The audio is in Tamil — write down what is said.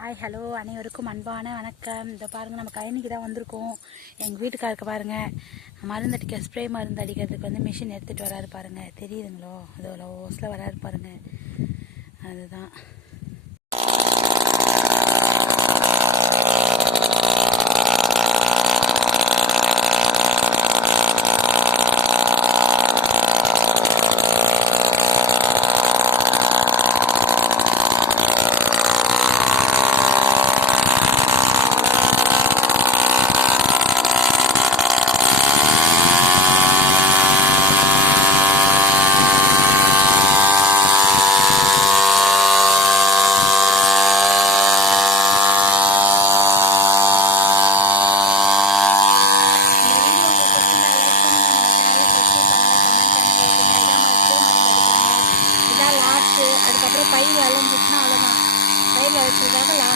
ஹாய் ஹலோ அனைவருக்கும் அன்பான வணக்கம். இதை பாருங்கள் நம்ம கழனிக்கு தான் வந்திருக்கோம். எங்கள் வீட்டுக்காருக்கு பாருங்கள் மருந்து அடிக்க ஸ்ப்ரே மருந்து அடிக்கிறதுக்கு வந்து மிஷின் எடுத்துகிட்டு வராரு பாருங்கள் தெரியுதுங்களோ? அதோ ஓஸில் வராரு பாருங்கள் அதுதான். அதுக்கப்புறம் பயிர் விளைஞ்சிச்சுன்னா அவ்வளோதான் பயிர் விளைச்சதுக்காக லாஸ்ட்டு